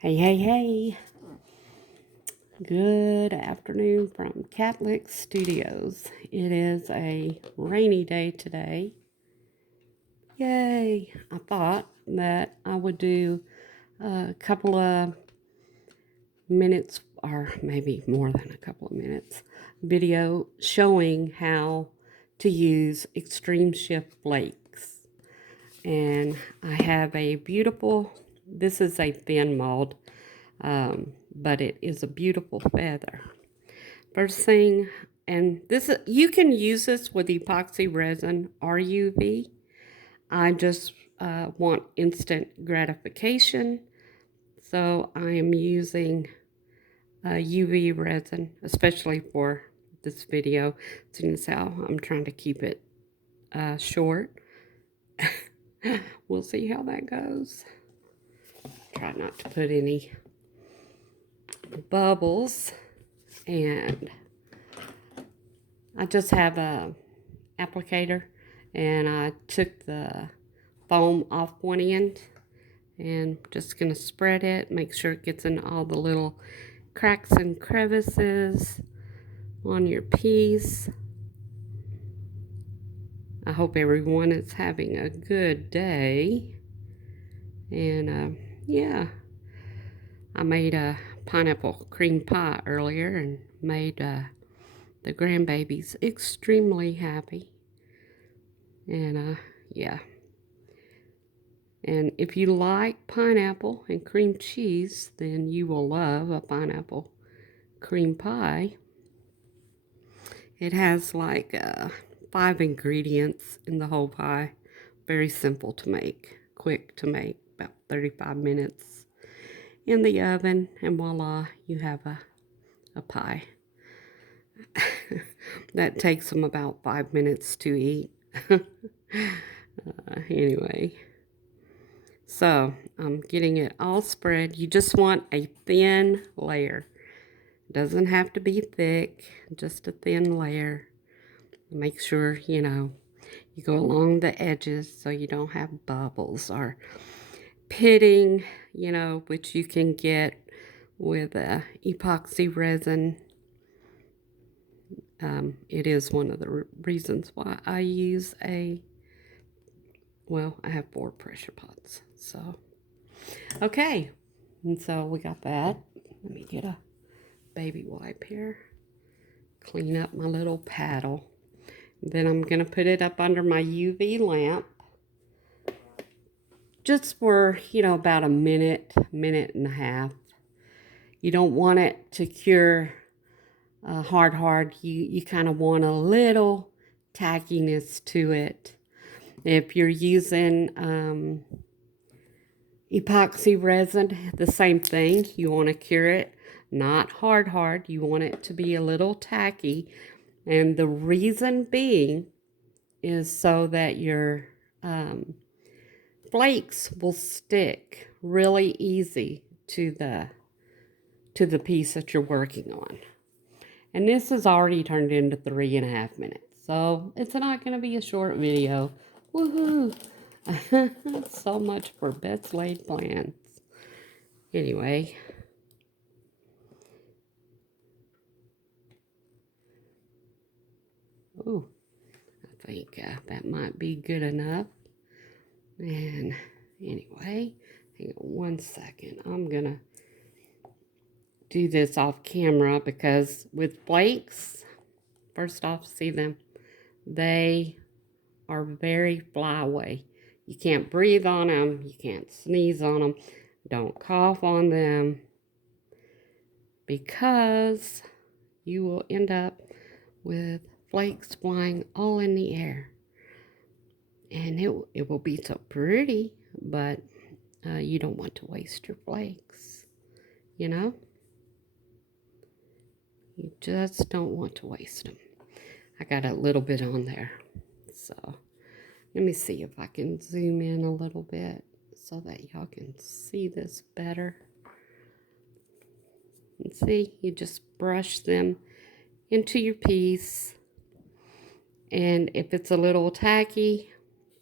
Hey, hey, hey. Good afternoon from Catholic Studios. It is a rainy day today. Yay! I thought that I would do a couple of minutes, or maybe more than a couple of minutes, video showing how to use Extreme Shift Flakes. And I have a beautiful, this is a thin mold, but it is a beautiful feather. First thing, and this you can use this with epoxy resin or UV. I just want instant gratification, so I am using UV resin, especially for this video. Seeing as how I'm trying to keep it short. We'll see how that goes. Try not to put any bubbles, and I just have a applicator, and I took the foam off one end and just gonna spread it, make sure it gets in all the little cracks and crevices on your piece. I hope everyone is having a good day. And yeah, I made a pineapple cream pie earlier and made the grandbabies extremely happy. And yeah. And if you like pineapple and cream cheese, then you will love a pineapple cream pie. It has like 5 ingredients in the whole pie. Very simple to make, quick to make, about 35 minutes in the oven, and voila, you have a pie. That takes them about 5 minutes to eat. Anyway. So I'm getting it all spread. You just want a thin layer. It doesn't have to be thick, just a thin layer. Make sure, you go along the edges so you don't have bubbles or pitting, which you can get with epoxy resin. It is one of the reasons why I use I have 4 pressure pots. So, okay. And so we got that. Let me get a baby wipe here. Clean up my little paddle. Then I'm going to put it up under my UV lamp. Just for, about a minute and a half. You don't want it to cure hard. You kind of want a little tackiness to it. If you're using epoxy resin, the same thing. You want to cure it, not hard. You want it to be a little tacky. And the reason being is so that your flakes will stick really easy to the piece that you're working on. And this has already turned into 3.5 minutes. So it's not going to be a short video. Woohoo! So much for best laid plans. Anyway. Ooh, I think that might be good enough. And anyway, hang on one second. I'm going to do this off camera because with flakes, first off, see them, they are very flyaway. You can't breathe on them. You can't sneeze on them. Don't cough on them because you will end up with flakes flying all in the air. And it will be so pretty, but you don't want to waste your flakes, You just don't want to waste them. I got a little bit on there. So let me see if I can zoom in a little bit so that y'all can see this better. And see, you just brush them into your piece. And if it's a little tacky,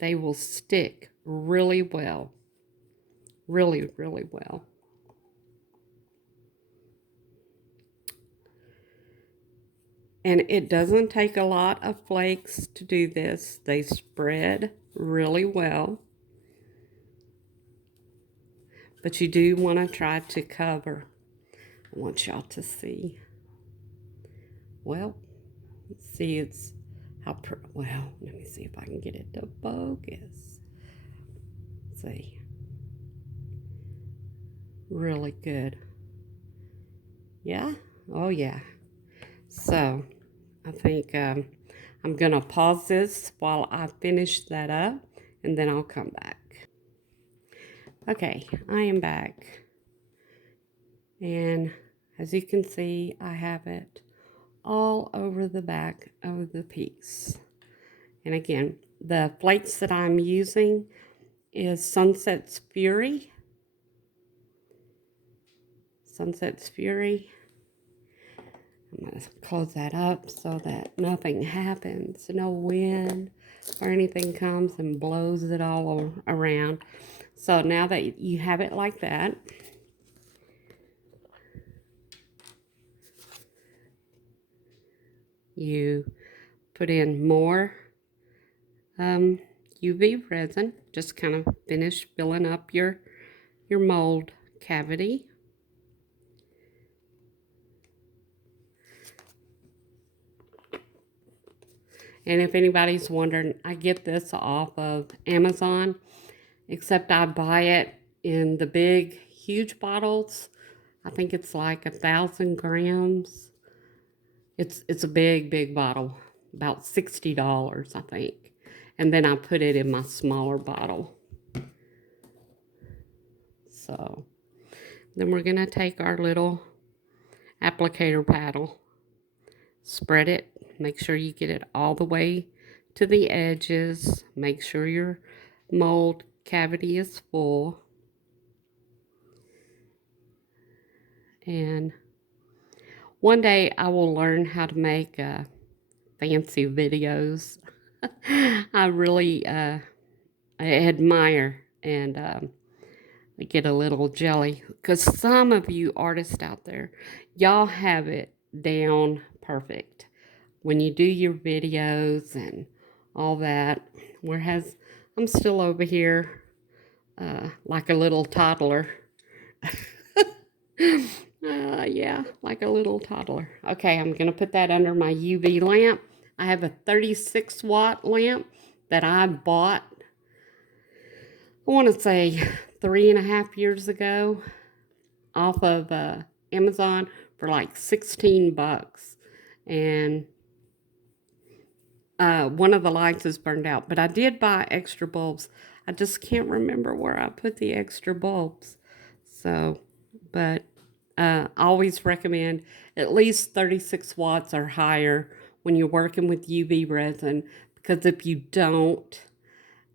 they will stick really well. Really well. And it doesn't take a lot of flakes to do this. They spread really well. But you do want to try to cover. I want y'all to see. Well, let's see, it's well, let me see if I can get it to focus. Let's see. Really good. Yeah? Oh, yeah. So, I think I'm going to pause this while I finish that up, and then I'll come back. Okay, I am back. And as you can see, I have it all over the back of the piece. And again, the flakes that I'm using is Sunset's Fury. Sunset's Fury. I'm going to close that up so that nothing happens. No wind or anything comes and blows it all around. So now that you have it like that, you put in more UV resin. Just kind of finish filling up your mold cavity. And if anybody's wondering, I get this off of Amazon, except I buy it in the big, huge bottles. I think it's like 1,000 grams. It's a big, big bottle, about $60, I think. And then I put it in my smaller bottle. So then we're gonna take our little applicator paddle, spread it, make sure you get it all the way to the edges, make sure your mold cavity is full. And one day I will learn how to make fancy videos. I really I admire and get a little jelly, because some of you artists out there, y'all have it down perfect when you do your videos and all that, whereas I'm still over here like a little toddler. Yeah, like a little toddler. Okay, I'm going to put that under my UV lamp. I have a 36 watt lamp that I bought, I want to say 3.5 years ago, off of Amazon for like 16 bucks. And one of the lights is burned out, but I did buy extra bulbs. I just can't remember where I put the extra bulbs. So, but always recommend at least 36 watts or higher when you're working with UV resin, because if you don't,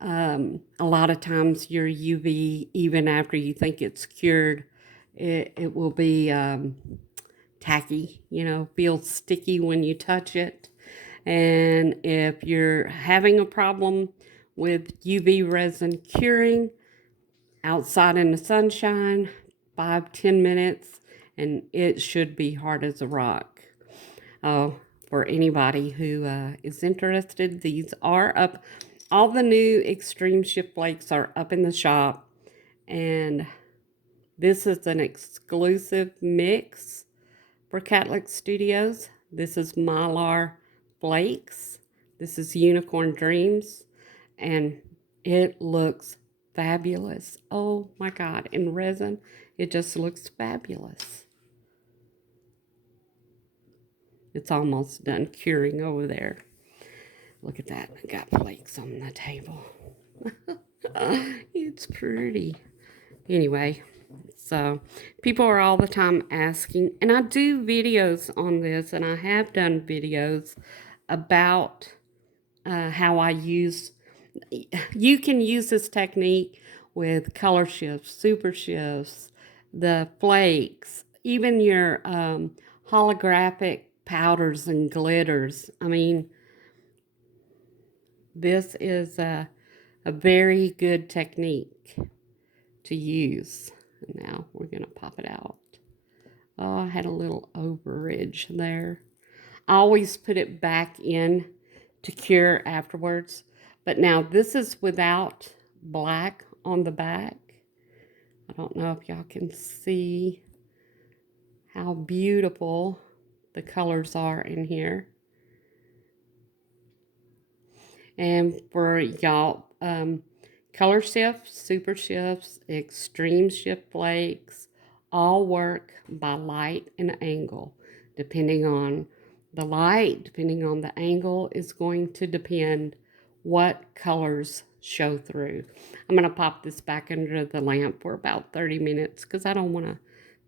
a lot of times your UV, even after you think it's cured, it will be tacky, feels sticky when you touch it. And if you're having a problem with UV resin curing, outside in the sunshine, 5-10 minutes, and it should be hard as a rock. For anybody who is interested, these are up. All the new Extreme Shift Flakes are up in the shop, and this is an exclusive mix for Catholic Studios. This is Mylar Flakes. This is Unicorn Dreams, and it looks fabulous. Oh my God, in resin, it just looks fabulous. It's almost done curing over there. Look at that, I got flakes on the table. It's pretty. Anyway, so people are all the time asking, and I do videos on this, and I have done videos about how I use, you can use this technique with color shifts, super shifts, the flakes, even your holographic powders and glitters. I mean, this is a very good technique to use. Now we're going to pop it out. Oh, I had a little overage there. I always put it back in to cure afterwards. But now this is without black on the back. I don't know if y'all can see how beautiful the colors are in here. And for y'all, color shifts, super shifts, extreme shift flakes, all work by light and angle. Depending on the light, depending on the angle, is going to depend what colors show through. I'm going to pop this back under the lamp for about 30 minutes because I don't want to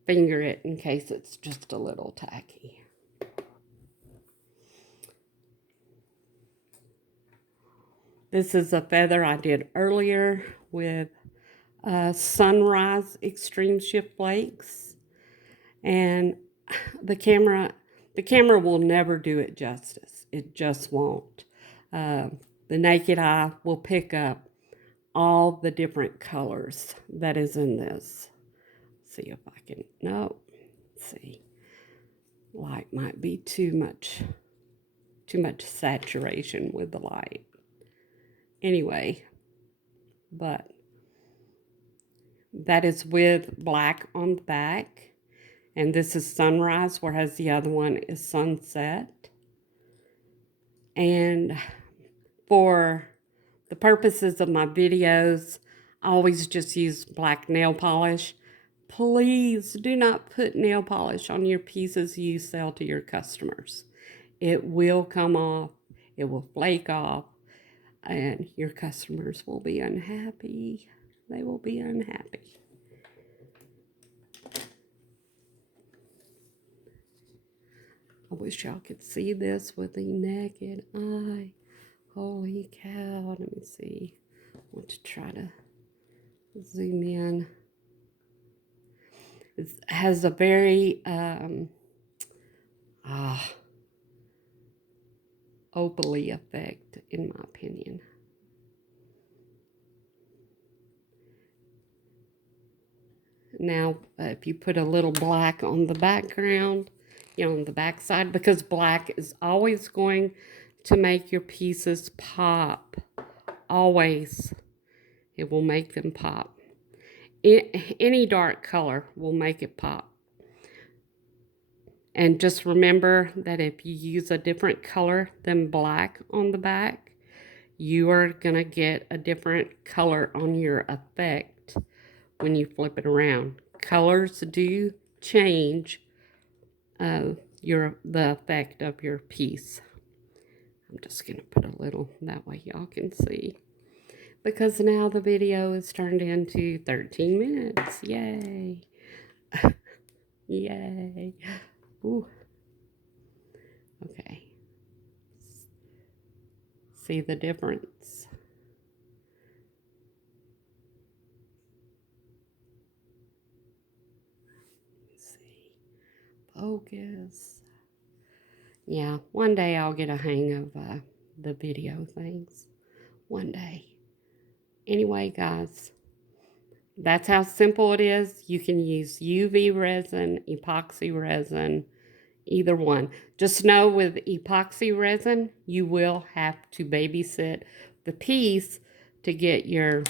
finger it in case it's just a little tacky. This is a feather I did earlier with Sunrise Extreme Shift Flakes, and the camera will never do it justice. It just won't. The naked eye will pick up all the different colors that is in this. Let's see if I can, no, let's see. Light might be too much saturation with the light. Anyway, but that is with black on the back. And this is Sunrise, whereas the other one is Sunset. And for the purposes of my videos, I always just use black nail polish. Please do not put nail polish on your pieces you sell to your customers. It will come off, it will flake off, and your customers will be unhappy. They will be unhappy. I wish y'all could see this with the naked eye. Holy cow. Let me see. I want to try to zoom in. It has a very opaly effect, in my opinion. Now, if you put a little black on the background, you know, on the back side, because black is always going to make your pieces pop. Always. It will make them pop. Any dark color will make it pop. And just remember that if you use a different color than black on the back, you are going to get a different color on your effect when you flip it around. Colors do change the effect of your piece. I'm just going to put a little, that way y'all can see. Because now the video is turned into 13 minutes. Yay. Yay. Ooh. Okay. See the difference? Let's see. Focus. Yeah, one day I'll get a hang of the video things. One day. Anyway, guys, that's how simple it is. You can use UV resin, epoxy resin, either one. Just know with epoxy resin, you will have to babysit the piece to get your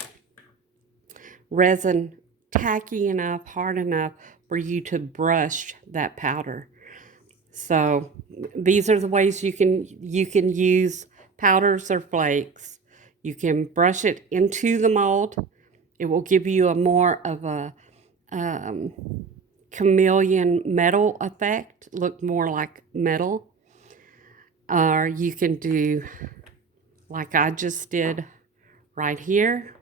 resin tacky enough, hard enough for you to brush that powder. So these are the ways you can use powders or flakes. You can brush it into the mold. It will give you a more of a chameleon metal effect, look more like metal. Or you can do like I just did right here.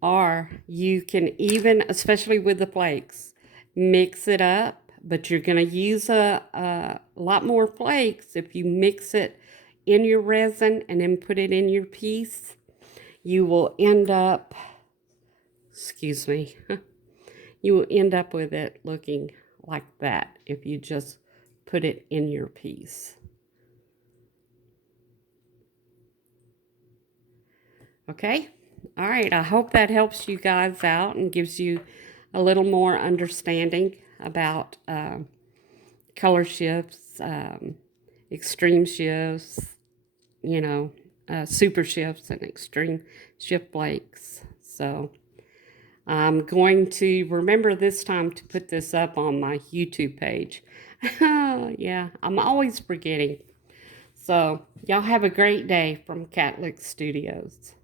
Or you can even, especially with the flakes, mix it up, but you're going to use a lot more flakes if you mix it in your resin and then put it in your piece. You will end up, excuse me, you will end up with it looking like that if you just put it in your piece. Okay? All right, I hope that helps you guys out and gives you a little more understanding about color shifts, extreme shifts, you know, super shifts and extreme shift flakes. So I'm going to remember this time to put this up on my YouTube page. Yeah, I'm always forgetting. So y'all have a great day from Catholic Studios.